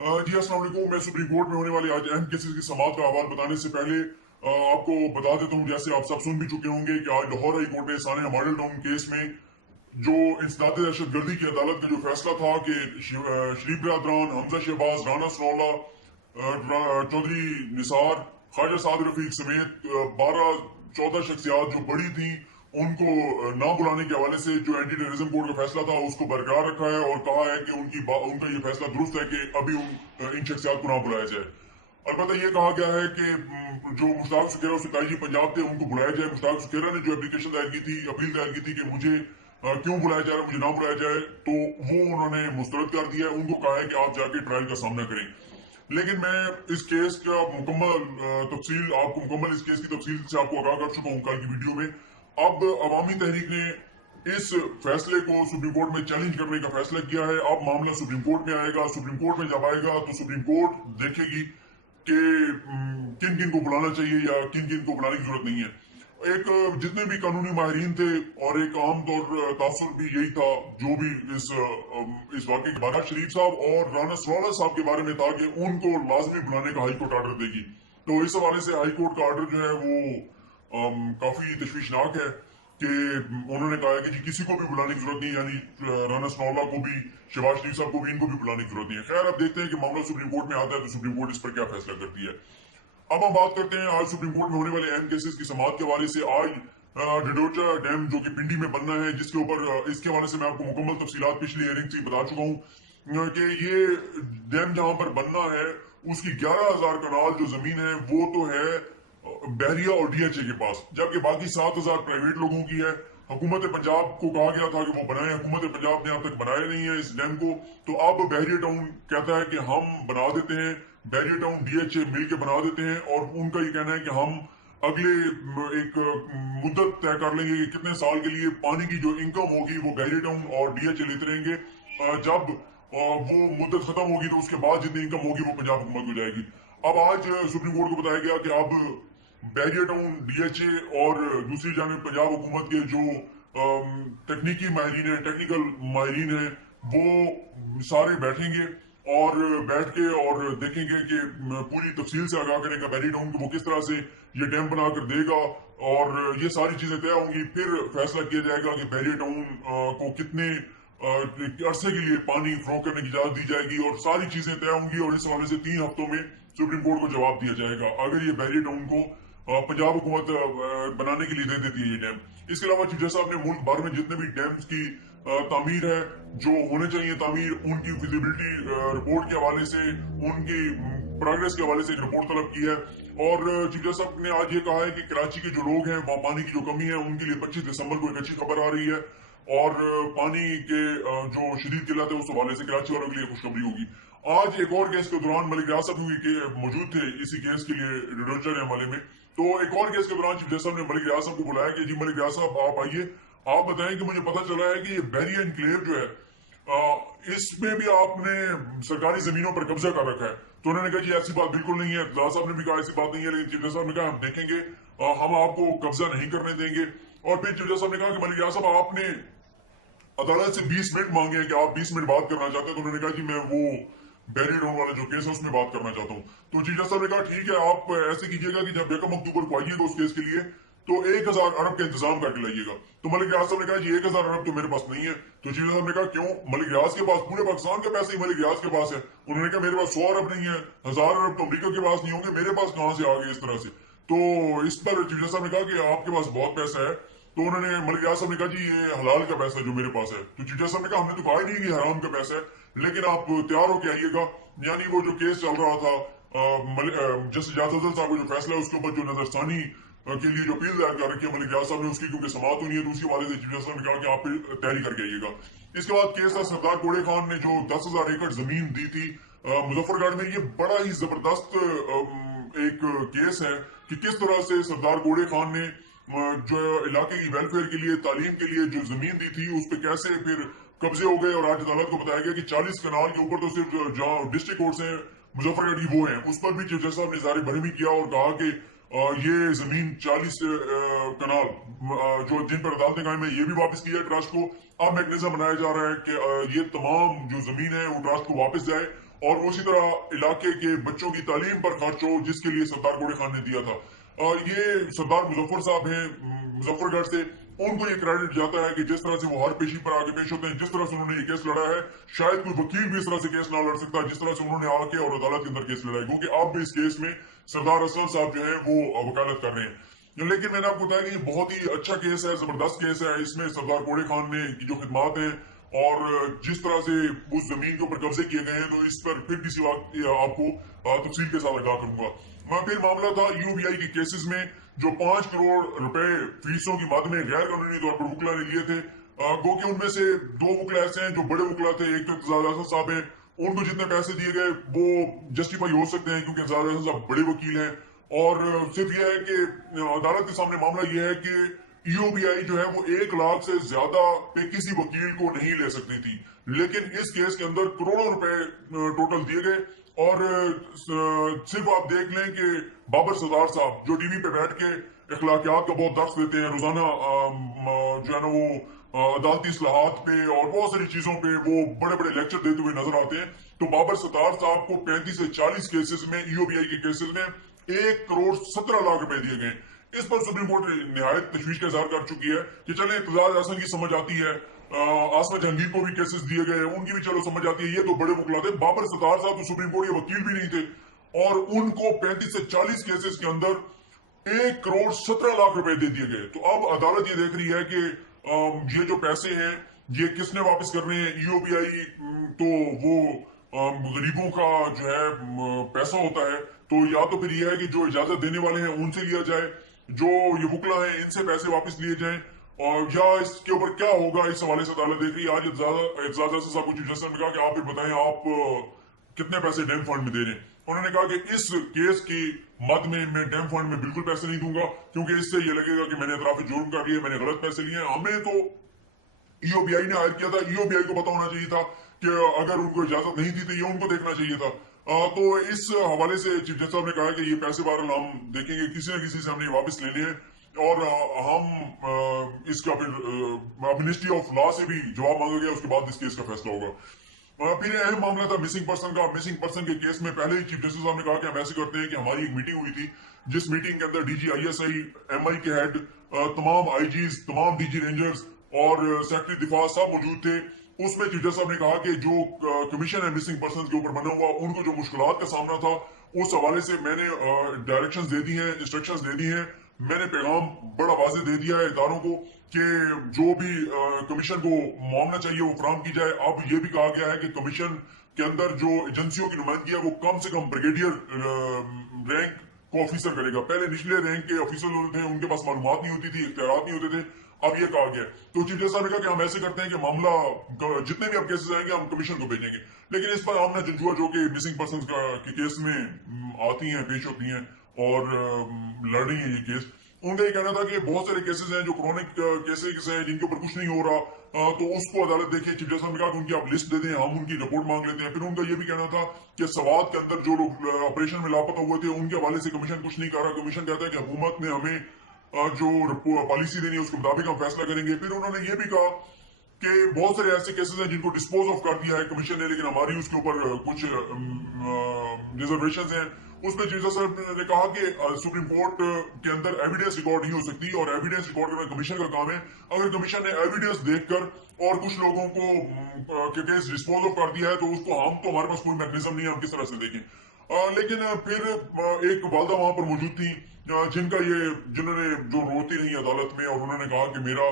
जी अस्सलाम वालेकुम। मैं सुप्रीम कोर्ट में होने वाले आज अहम केसेस की समाअत का अहवाल बताने से पहले आपको बता देता हूं, जैसे आप सब सुन भी चुके होंगे कि आज लाहौर हाई कोर्ट में सानिया मॉडल टाउन केस में जो इंसदाद दहशत गर्दी की अदालत का जो फैसला था कि शरीफ बरदरान, हमजा शहबाज, राना सनौला, चौधरी निसार, ख्वाजा साद रफीक समेत 12-14 शख्सियात जो बड़ी थी उनको ना बुलाने के हवाले से जो एंटी टेररिज्म कोर्ट का फैसला था उसको बरकरार रखा है और कहा है कि उनका ये फैसला दुरुस्त है कि अभी इन शख्सियात को ना बुलाया जाए। अलबत्ता ये कहा गया है कि जो मुश्ताक सुखेरा और सिपाही जी पंजाब थे उनको बुलाया जाए। मुश्ताक सुखेरा ने जो एप्लीकेशन दायर की थी, अपील दायर की थी कि मुझे क्यों बुलाया जा रहा है, मुझे ना बुलाया जाए, तो वो उन्होंने मुस्तरद कर दिया है। उनको कहा है कि आप जाके ट्रायल का सामना करें। लेकिन मैं इस केस का मुकम्मल तफसील आपको मुकम्मल इस केस की तफसील से आपको आगाह कर चुका हूँ कल की वीडियो में। अब अवामी तहरीक ने इस फैसले को सुप्रीम कोर्ट में चैलेंज करने का फैसला किया है। अब मामला सुप्रीम कोर्ट में आएगा। सुप्रीम कोर्ट में जब आएगा तो सुप्रीम कोर्ट देखेगी कि किन किन को बुलाना चाहिए या किन किन को बुलाने की जरूरत नहीं है। एक जितने भी कानूनी माहिरीन थे और एक आम तौर तासुर भी यही था जो भी इस वाकई के बारे शरीफ साहब और राना सरोला साहब के बारे में था कि उनको लाजमी बुलाने का हाई कोर्ट ऑर्डर देगी। तो इस हवाले से हाई कोर्ट का ऑर्डर जो है वो काफी तशवीशनाक है कि उन्होंने कहा है कि जी किसी को भी बुलाने की जरूरत नहीं, यानी राना सनौला को भी, शहबाज शरीफ साहब को भी, इनको भी बुलाने की जरूरत नहीं है। खैर अब देखते हैं कि मामला सुप्रीम कोर्ट में आता है तो सुप्रीम कोर्ट इस पर क्या फैसला करती है। अब हम बात करते हैं आज सुप्रीम कोर्ट में होने वाले अहम केसेस की समाअत के हवाले से। आज डिडोचा डैम जो कि पिंडी में बनना है, जिसके ऊपर इसके हवाले से मैं आपको मुकम्मल तफसीलात पिछली हेयरिंग से बता चुका हूँ कि ये डैम जहां पर बनना है उसकी 11,000 कनाल जो जमीन है वो तो है बहरिया और डीएचए के पास, जबकि बाकी 7,000 प्राइवेट लोगों की है। हुकूमत पंजाब को कहा गया था कि वो बनाए, हुकूमत पंजाब ने अब तक बनाया नहीं है इस डैम को। तो अब बहरिया टाउन कहता है कि हम बना देते हैं, बहरिया टाउन डीएचए मिल के बना देते हैं, और उनका ये कहना है कि हम अगले एक मुद्दत तय कर लेंगे कि कितने साल के लिए पानी की जो इनकम होगी वो बहरिया टाउन और डीएचए लेते रहेंगे। जब वो मुद्दत खत्म होगी तो उसके बाद जितनी इनकम होगी वो पंजाब हुकूमत को जाएगी। अब आज सुप्रीम कोर्ट को बताया गया कि अब बैरियर टाउन डीएचए और दूसरी जानब पंजाब हुकूमत के जो तकनीकी माहिरीन है, टेक्निकल माहिरीन है, वो सारे बैठेंगे और बैठ के और देखेंगे कि पूरी तफसील से आगाह करेगा बैरियर टाउन को वो किस तरह से ये डैम बनाकर देगा, और ये सारी चीजें तय होंगी। फिर फैसला किया जाएगा कि बैरियर टाउन को कितने अरसे के लिए पानी फ्रो करने की इजाजत दी जाएगी, और सारी चीजें तय होंगी। और इस हवाले से 3 हफ्तों में सुप्रीम कोर्ट को जवाब दिया जाएगा अगर ये बैरियर टाउन को पंजाब हुकूमत बनाने के लिए दे देती है ये डैम। इसके अलावा चीफ जज साहब ने मुल्क भर में जितने भी डैम्स की तामीर है जो होने चाहिए तामीर, उनकी फिजिबिलिटी रिपोर्ट के हवाले से, उनकी प्रोग्रेस के हवाले से एक रिपोर्ट तलब की है। और चीफ जज साहब ने आज ये कहा है कि कराची के जो लोग हैं वहाँ पानी की जो कमी है उनके लिए 25 दिसंबर को एक अच्छी खबर आ रही है, और पानी के जो शदीद किल्लत है उस हवाले से कराची वालों के लिए खुशखबरी होगी। आज एक और केस के दौरान मलिक रियाज साहब के मौजूद थे इसी केस के लिए रिडोचर हवाले में। तो एक और केस के दौरान चीफ जज साहब ने मलिक रियाज साहब को बुलाया कि जी मलिक रियाज साहब आप आइए, आप बताएं कि मुझे पता चला है कि ये बैरियर एनक्लेव जो है इसमें भी आपने सरकारी जमीनों पर कब्जा कर रखा है। तो उन्होंने कहा जी ऐसी बात बिल्कुल नहीं है। रियाज साहब ने भी कहा ऐसी बात नहीं है, लेकिन चीफ जज साहब ने कहा हम देखेंगे, हम आपको कब्जा नहीं करने देंगे। और फिर चीफ जज साहब ने कहा कि मलिक रियाज साहब आपने अदालत से 20 मिनट मांगे हैं कि आप 20 मिनट बात करना चाहते हैं। तो उन्होंने कहा जी मैं वो बैरियर टाउन वाला जो केस है उसमें बात करना चाहता हूँ। तो चीफ जज साहब ने कहा ठीक है, आप ऐसे कीजिएगा कि जब बेकम अक्टूबर को आइएगा उस केस के लिए तो 1,000 अरब का इंतजाम करके लाइएगा। तो मलिक रियाज साहब ने कहा जी 1,000 अरब तो मेरे पास नहीं है। तो चीफ जज साहब ने कहा क्यों? मलिक रियाज के पास पूरे पाकिस्तान का पैसे ही मलिक रियाज के पास है। उन्होंने कहा मेरे पास 100 अरब नहीं है, 1,000 अरब तो अमरीका के पास नहीं होंगे, मेरे पास कहां से आ गए इस तरह से। तो इस पर चीफ जज साहब ने कहा कि आपके पास बहुत पैसा है। तो उन्होंने मलिक रियाज साहब ने कहा जी ये हलाल का पैसा जो मेरे पास है। तो चीफ जज साहब ने कहा हमने तो कहा ही नहीं कि हराम का पैसा है, लेकिन आप तैयार होके आइएगा। यानी वो जो केस चल रहा था जस्टिस इजाज अफजल साहब का जो फैसला है उसके ऊपर जो नजरसानी के लिए जो अपील दायर कर रखी है मलिक रियाज साहब ने, उसकी क्योंकि समाअत होनी है तो उसी वाले से चीफ जज साहब ने कहा कि आप तैयारी करके आइएगा। इसके बाद केस था सरदार कोड़े खान ने जो 10,000 एकड़ जमीन दी थी मुजफ्फरगढ़ में। ये बड़ा ही जबरदस्त एक केस है कि किस तरह से सरदार कोड़े खान ने जो इलाके की वेलफेयर के लिए, तालीम के लिए जो जमीन दी थी उस पर कैसे फिर कब्जे हो गए। और आज अदालत को बताया गया कि 40 कनाल के ऊपर तो सिर्फ जहाँ डिस्ट्रिक्ट कोर्ट से मुजफ्फरगढ़ की वो है उस पर भी चीफ जज साहब ने इज़हार बरहमी किया और कहा कि ये जमीन 40 कनाल जो जिन पर अदालतें कायम है ये भी वापस किया ट्रस्ट को। अब मैकेनिज्म बनाया जा रहा है कि ये तमाम जो जमीन है वो ट्रस्ट को वापस जाए और उसी तरह इलाके के बच्चों की तालीम पर खर्च हो जिसके लिए सरदार घोड़े खान ने दिया था। ये सरदार मुजफ्फर साहब हैं मुजफ्फरगढ़ से, उनको ये क्रेडिट जाता है कि जिस तरह से वो हर पेशी पर आगे पेश होते हैं, जिस तरह से उन्होंने ये केस लड़ा है, शायद कोई वकील भी इस तरह से केस ना लड़ सकता जिस तरह से उन्होंने आके और अदालत के अंदर केस लड़ा है, क्योंकि अब भी इस केस में सरदार असलम साहब जो है वो वकालत कर रहे हैं। लेकिन मैंने आपको बताया कि ये बहुत ही अच्छा केस है, जबरदस्त केस है। इसमें सरदार घोड़े खान ने की जो खिदमात है और जिस तरह से उस जमीन के ऊपर कब्जे किए गए हैं, तो इस पर फिर किसी वक्त आपको तफसील के साथ आगाह करूंगा। फिर मामला था यूबीआई के केसेस में जो 5 करोड़ रुपए फीसों की मद में गैर कानूनी तौर पर वकला ने लिए थे। गो कि उनमें से 2 वकला ऐसे हैं जो बड़े वकला थे, एक तो इंतजार हसन साहब है, उनको जितने पैसे दिए गए वो जस्टिफाई हो सकते हैं क्योंकि इंतजार हसन साहब बड़े वकील हैं। और सिर्फ यह है कि अदालत के सामने मामला यह है कि यूबीआई जो है वो 1 लाख से ज्यादा पे किसी वकील को नहीं ले सकती थी, लेकिन इस केस के अंदर करोड़ों रुपए टोटल दिए गए। और सिर्फ आप देख लें कि बाबर सरदार साहब जो टीवी पे बैठ के अखलाकियात का बहुत दर्स देते हैं रोजाना, जो है ना वो अदालती इस्लाहात पे और बहुत सारी चीजों पे वो बड़े बड़े लेक्चर देते हुए नजर आते हैं। तो बाबर सरदार साहब को 35 से 40 केसेस में, ईओबीआई के केसेस में 1 करोड़ 17 लाख रुपए दिए गए। इस पर सुप्रीम कोर्ट निहायत तशवीश का इजहार कर चुकी है कि चले इक़्तिदार हसन की समझ आती है, आसमा जहांगीर को भी केसेस दिए गए, उनकी भी चलो समझ आती है, ये तो बड़े मुकला थे। बाबर सरदार साहब तो सुप्रीम कोर्ट के वकील भी नहीं थे और उनको 35 से 40 केसेस के अंदर 1 करोड़ 17 लाख रुपए दे दिए गए। तो अब अदालत ये देख रही है कि ये जो पैसे हैं ये किसने वापस करने हैं। ईओबीआई तो वो गरीबों का जो है पैसा होता है, तो या तो फिर यह है कि जो इजाजत देने वाले हैं उनसे लिया जाए, जो ये वकला हैं इनसे पैसे वापस लिए जाएं, और या इसके ऊपर क्या होगा इस हवाले से अदालत देख रही है। आज एजाज हसन साहब को चीफ जस्टिस ने कहा कि आप भी बताएं आप कितने पैसे डैम फंड में दे रहे हैं। उन्होंने कहा कि इस केस की मद में मैं डैम फंड में बिल्कुल पैसे नहीं दूंगा, क्योंकि इससे ये लगेगा कि मैंने अतराफी जुर्म कर लिया, मैंने गलत पैसे लिए हैं। हमें तो ईओबीआई ने हायर किया था, ईओबीआई को पता होना चाहिए था कि अगर उनको इजाजत नहीं थी तो ये उनको देखना चाहिए था। तो इस हवाले से चीफ जस्टिस साहब ने कहा कि ये पैसे बहरहाल हम देखेंगे, किसी न किसी से हमने वापस लेने हैं और हम इसका फिर मिनिस्ट्री ऑफ लॉ से भी जवाब मांगा गया, उसके बाद इस केस का फैसला होगा। फिर अहम मामला था मिसिंग पर्सन का। मिसिंग पर्सन के केस में पहले ही चीफ जस्टिस साहब ने कहा कि हम ऐसे करते हैं कि हमारी एक मीटिंग हुई थी, जिस मीटिंग के अंदर डीजी आईएसआई, एमआई के हेड, तमाम आईजीज, तमाम डीजी रेंजर्स और सेक्रेटरी दिफा सब मौजूद थे। उसमें चीफ जस्टिस साहब ने कहा कि जो कमीशन है मिसिंग पर्सन के ऊपर बना हुआ, उनको जो मुश्किलात का सामना था उस हवाले से मैंने डायरेक्शंस दे दी हैं, इंस्ट्रक्शंस दे दी हैं, मैंने पैगाम बड़ा वाजे दे दिया है इदारों को कि जो भी कमीशन को मामला चाहिए वो फराम की जाए। अब ये भी कहा गया है कि कमीशन के अंदर जो एजेंसियों की नुमाइंदगी है वो कम से कम ब्रिगेडियर रैंक को ऑफिसर करेगा। पहले निचले रैंक के ऑफिसर होते थे, उनके पास मालूमात नहीं होती थी, इख्तियारात नहीं होते थे, अब ये कहा गया। तो चीफ जस्टिस साहब ने कहा कि हम ऐसे करते हैं कि मामला जितने भी अब केसेस आएंगे हम कमीशन को भेजेंगे। लेकिन इस पर आमना जंजुआ जो कि मिसिंग पर्सन के केस में आती हैं, पेश होती हैं और लड़ रही हैं ये केस, उनका ये कहना था कि बहुत सारे केसेस हैं जो क्रोनिक केसेस हैं जिनके ऊपर कुछ नहीं हो रहा, तो उसको अदालत देखिए। चीफ जस्टिस ने कहा कि उनकी आप लिस्ट दे दें, हम उनकी रिपोर्ट मांग लेते हैं। फिर उनका ये भी कहना था कि सवात के अंदर जो लोग ऑपरेशन में लापता हुए थे उनके हवाले से कमीशन कुछ नहीं कर रहा। कमीशन कहता है कि हुकूमत ने हमें जो पॉलिसी देनी है उसके मुताबिक हम फैसला करेंगे। फिर उन्होंने ये भी कहा कि बहुत सारे ऐसे केसेस हैं जिनको डिस्पोज ऑफ कर दिया है कमीशन ने, लेकिन हमारी उसके ऊपर कुछ रिजर्वेशन हैं। उसमें चीफ जस्टिस साहब ने कहा कि सुप्रीम कोर्ट के अंदर एविडेंस रिकॉर्ड नहीं हो सकती और एविडेंस रिकॉर्ड करना कमीशन का काम है। अगर कमीशन ने एविडेंस देखकर और कुछ लोगों को के केस डिस्पोज ऑफ कर दिया है तो उसको हम तो हमारे पास कोई मैकेनिज्म नहीं है, हम किस तरह से देखें। लेकिन फिर एक वालदा वहां पर मौजूद थी जिन्होंने जो रोती रही अदालत में, और उन्होंने कहा कि मेरा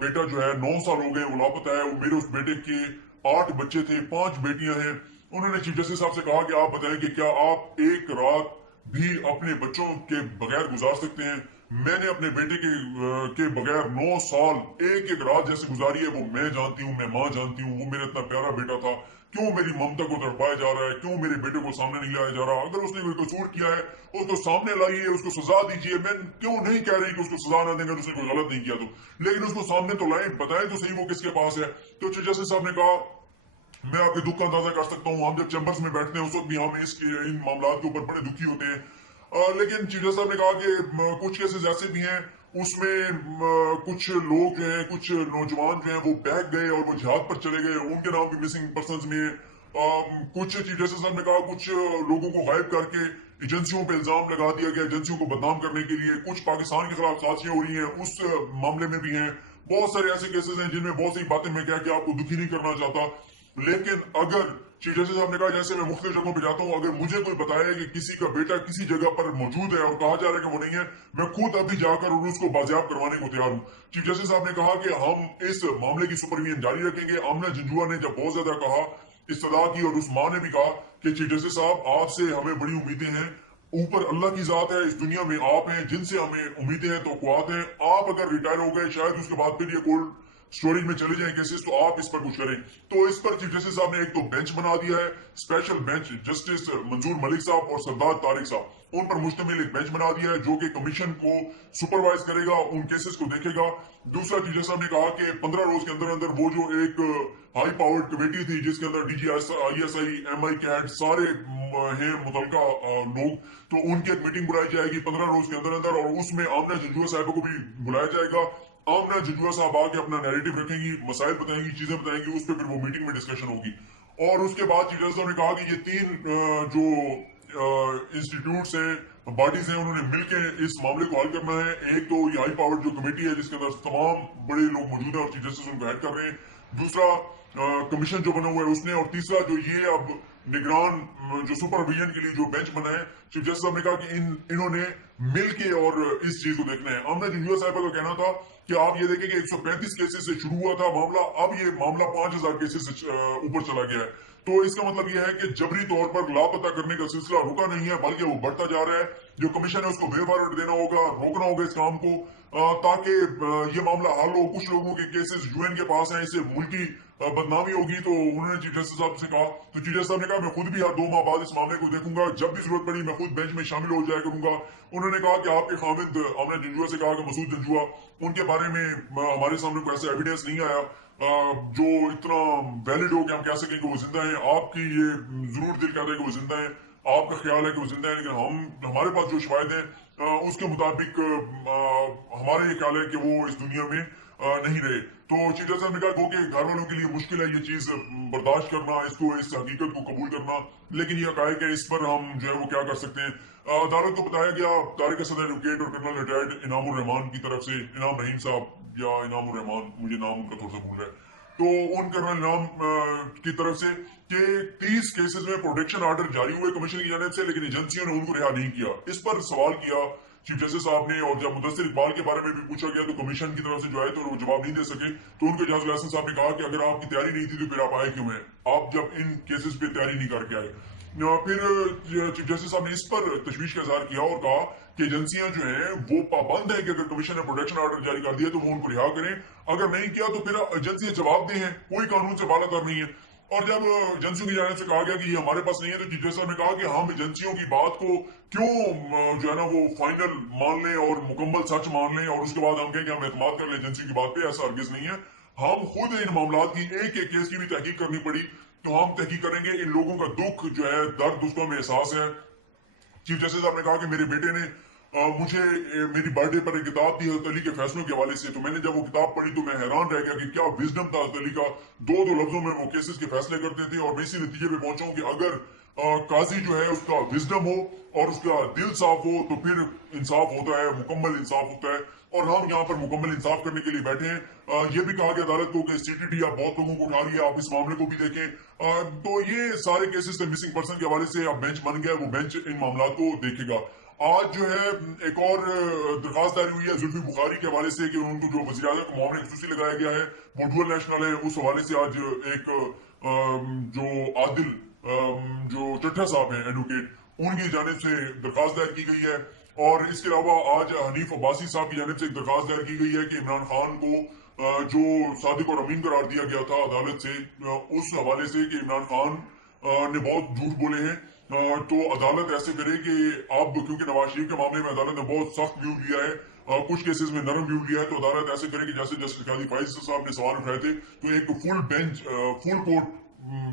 बेटा जो है 9 साल हो गए वो लापता है। मेरे उस बेटे के 8 बच्चे थे, 5 बेटियां हैं। उन्होंने चीफ जस्टिस साहब से कहा कि आप बताएं कि क्या आप एक रात भी अपने बच्चों के बगैर गुजार सकते हैं। मैंने अपने बेटे के बगैर 9 साल एक एक रात जैसे गुजारी है वो मैं जानती हूँ, मैं माँ जानती हूँ। वो मेरा इतना प्यारा बेटा था, क्यों मेरी ममता को तड़पाया जा रहा है, क्यों मेरे बेटे को सामने नहीं लाया जा रहा। अगर उसने कोई कसूर किया है उसको सामने लाइए, उसको सजा दीजिए। मैं क्यों नहीं कह रही कि उसको सजा ना देंगे, उसने कोई गलत नहीं किया तो, लेकिन उसको सामने तो लाए, बताएं तो सही वो किसके पास है। तो चीफ जस्टिस साहब ने कहा मैं आपके दुख का अंदाजा कर सकता हूँ, हम जब चैम्बर्स में बैठते हैं उस वक्त भी हम इन मामलों के ऊपर बड़े दुखी होते हैं। लेकिन चीफ जस्टिस साहब ने कहा कि कुछ केसेस ऐसे भी हैं उसमें कुछ लोग हैं, कुछ नौजवान जो हैं वो बहक गए और वो जिहाद पर चले गए, उनके नाम भी मिसिंग पर्सन में कुछ चीफ जस्टिस साहब ने कहा कुछ लोगों को गायब करके एजेंसियों पे इल्जाम लगा दिया गया, एजेंसियों को बदनाम करने के लिए, कुछ पाकिस्तान के खिलाफ साजिशें हो रही हैं, उस मामले में भी हैं। बहुत सारे ऐसे केसेस हैं जिनमें बहुत सी बातें मैं क्या आपको दुखी नहीं करना चाहता, लेकिन अगर चीफ जस्टिस साहब ने कहा जैसे मैं मुख्तलिफ जगहों पे जाता हूं, अगर मुझे कोई बताया कि किसी का बेटा किसी जगह पर मौजूद है और कहा जा रहा है कि वो नहीं है, मैं खुद अभी जाकर और उसको बाजियाब करवाने को तैयार हूं। चीफ जस्टिस साहब ने कहा कि हम इस मामले की सुपरविजन जारी रखेंगे। आमना जंजुआ ने जब बहुत ज्यादा कहा, इस्तदा की, और उस माँ ने भी कहा कि चीफ जस्टिस साहब आपसे हमें बड़ी उम्मीदें हैं, ऊपर अल्लाह की जात है, इस दुनिया में आप हैं जिनसे हमें उम्मीदें हैं, तो हैं, आप अगर रिटायर हो गए शायद उसके बाद फिर ये कोल्ड स्टोरेज में चले जाए केसेस, तो आप इस पर कुछ करें। तो इस पर चीफ जस्टिस साहब ने एक तो बेंच बना दिया है, स्पेशल बेंच, जस्टिस मंजूर मलिक साहब और सरदार तारिक साहब, उन पर मुश्तमिल एक बेंच बना दिया है जो कि कमीशन को सुपरवाइज करेगा, उन केसेस को देखेगा। दूसरा चीफ जस्टिस साहब ने कहा कि 15 रोज के अंदर अंदर वो जो एक हाई पावर्ड कमेटी थी जिसके अंदर डीजी ISI MI कैट सारे हैं मुतलका लोग, तो उनकी एक मीटिंग बुलाई जाएगी 15 रोज के अंदर अंदर, और उसमें आमना जंजुआ साहब को भी बुलाया जाएगा। आमना जंजुआ साहब आके अपना नैरेटिव रखेंगी, मसाइल बताएंगी, चीजें बताएंगी, उस पर फिर वो मीटिंग में डिस्कशन होगी। और उसके बाद चीफ जस्टिस साहब ने कहा कि ये तीन जो इंस्टीट्यूट्स हैं, बॉडीज हैं, उन्होंने मिलकर इस मामले को हल करना है। एक तो ये हाई पावर्ड जो कमेटी है जिसके अंदर तमाम बड़े लोग मौजूद हैं और चीफ जस्टिस उनको हेड कर रहे हैं, दूसरा कमीशन जो बना हुआ है उसने, और तीसरा जो ये अब निगरान जो सुपरविजन के लिए जो बेंच बना है, चीफ जस्टिस साहब ने कहा कि इन्होंने मिलके और इस चीज को देखना है। आमना जंजुआ साहब का कहना था कि आप ये देखें कि 135 केसेस से शुरू हुआ था मामला, अब ये मामला 5000 केसेस से ऊपर चला गया है। तो इसका मतलब यह है कि जबरी तौर पर लापता करने का सिलसिला रुका नहीं है, बल्कि वो बढ़ता जा रहा है। जो कमीशन है उसको वेवारंट देना होगा, रोकना होगा इस काम को, ताकि ये मामला हल हो। कुछ लोगों के केसेस UN के पास हैं, इससे मुल्की बदनामी होगी। तो उन्होंने चीफ जस्टिस साहब से कहा, तो चीफ जस्टिस साहब ने कहा मैं खुद भी हर 2 माह बाद इस मामले को देखूंगा, जब भी जरूरत पड़ी मैं खुद बेंच में शामिल हो जाया करूंगा। उन्होंने कहा कि आपके खामिद आमना जंजुआ से कहा कि मसूद जंजुआ, उनके बारे में हमारे सामने कोई ऐसा एविडेंस नहीं आया जो इतना वैलिड हो कि हम कह सकें कि वो जिंदा है। आपकी ये जरूर दिल कहता है कि वो जिंदा है, आपका ख्याल है कि वो जिंदा है, लेकिन हमारे पास जो शवाहिद है उसके मुताबिक हमारा ये ख्याल है कि वो इस दुनिया में नहीं रहे। तो चीफ जस्टिस साहब ने कहा कि घर वालों के लिए मुश्किल है ये चीज बर्दाश्त करना, इसको, इस हकीकत को कबूल करना, लेकिन ये कहा कि इस पर हम जो है वो क्या कर सकते हैं। अदालत को बताया गया, तारिक असद एडवोकेट और कर्नल रिटायर्ड इनामुर रहमान की तरफ से, इनाम रहीम साहब या इनामुर रहमान, मुझे नाम उनका थोड़ा सा भूल रहा है, तो उन कर्नल इनाम की तरफ से कि 30 केसेस में प्रोटेक्शन ऑर्डर जारी हुए कमीशन की जानिब से, लेकिन एजेंसियों ने उनको रिहा नहीं किया। इस पर सवाल किया चीफ जस्टिस साहब ने, और जब मुदस्सिर इकबाल के बारे में भी पूछा गया तो कमीशन की तरफ से जो है तो वो जवाब नहीं दे सके। तो उनके जज लासन साहब ने कहा कि अगर आपकी तैयारी नहीं थी तो फिर आप आए क्यों हैं, आप जब इन केसेस पे तैयारी नहीं करके आए। फिर चीफ जस्टिस साहब ने इस पर तशवीश का इजहार किया और कहा कि एजेंसियां जो हैं वो पाबंद है कि अगर कमीशन ने प्रोटेक्शन ऑर्डर जारी कर दिया तो वो उनको रिहा करें, अगर नहीं किया तो फिर एजेंसियां जवाब दें, कोई कानून से बालातर नहीं है। और जब एजेंसियों की जानिब से कहा गया कि ये हमारे पास नहीं है, तो चीफ जस्टिस साहब ने कहा कि हम एजेंसियों की बात को क्यों जो है ना वो फाइनल मान लें और मुकम्मल सच मान लें और उसके बाद हम कहें कि हम एतमाद कर लें एजेंसी की बात पे, ऐसा हरगिज नहीं है। हम खुद इन मामला की एक एक केस की भी तहकीक करनी पड़ी तो हम तहकीक करेंगे। इन लोगों का दुख जो है, दर्द, उसका हमें एहसास है। चीफ जस्टिस साहब ने कहा कि मेरे बेटे ने मुझे मेरी बर्थडे पर एक किताब दी हज़रत अली के फैसलों के हवाले से, तो मैंने जब वो किताब पढ़ी तो मैं हैरान रह गया कि क्या विजडम था हज़रत अली का। दो लफ्जों में वो केसेस के फैसले करते थे, और मैं इसी नतीजे पे पहुंचा हूं कि अगर काजी जो है उसका विजडम हो और उसका दिल साफ हो तो फिर इंसाफ होता है, मुकम्मल इंसाफ होता है। और हम यहाँ पर मुकम्मल इंसाफ करने के लिए बैठे हैं। ये भी कहा गया अदालत को कि CTT आप बहुत लोगों को उठा रही है, आप इस मामले को भी देखें। तो ये सारे केसेस थे मिसिंग पर्सन के हवाले से, अब बेंच बन गया, वो बेंच इन मामला को देखेगा। आज जो है एक और दरखास्त दायर हुई है जुल्फी बुखारी के हवाले से कि उनको जो वज़ीर आज़म को मामले खसूसी लगाया गया है, वो डुअल नेशनल है, उस हवाले से आज एक जो आदिल जो चट्टा साहब हैं एडवोकेट, उनकी जानिब से दरखास्त दायर की गई है। और इसके अलावा आज हनीफ अब्बासी साहब की जानिब से एक दरखास्त दायर की गई है कि इमरान खान को जो सादिक और अमीन करार दिया गया था अदालत से, उस हवाले से कि इमरान खान ने बहुत झूठ बोले हैं, तो अदालत ऐसे करे कि अब क्योंकि नवाज शरीफ के मामले में अदालत ने बहुत सख्त व्यू लिया है, कुछ केसेस में नरम व्यू लिया है, तो अदालत ऐसे करे कि जैसे जस्टिस काजी फैज साहब ने सवाल उठाए थे, तो एक फुल बेंच फुल कोर्ट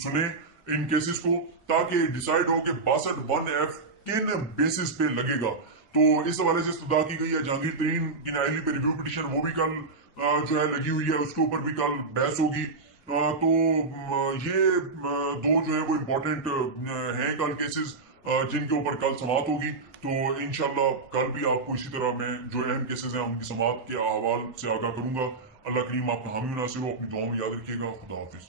सुने इन केसेस को, ताकि डिसाइड हो कि 62(1)(f) किन बेसिस पे लगेगा। तो इस हवाले से इस्तदा की गई है। जहांगीर तरीन की न्यायालय पे रिव्यू पिटीशन वो भी कल जो है लगी हुई है, उसके ऊपर भी कल बहस होगी। تو یہ دو جو ہے وہ امپورٹنٹ ہیں کل کیسز جن کے اوپر کل سماعت ہوگی. تو انشاءاللہ کل بھی آپ کو اسی طرح میں جو اہم کیسز ہیں ان کی سماعت کے احوال سے آگاہ کروں گا. اللہ کریم آپ کا حامی ناصر ہو. اپنی دعاؤں میں یاد رکھیے گا. خدا حافظ.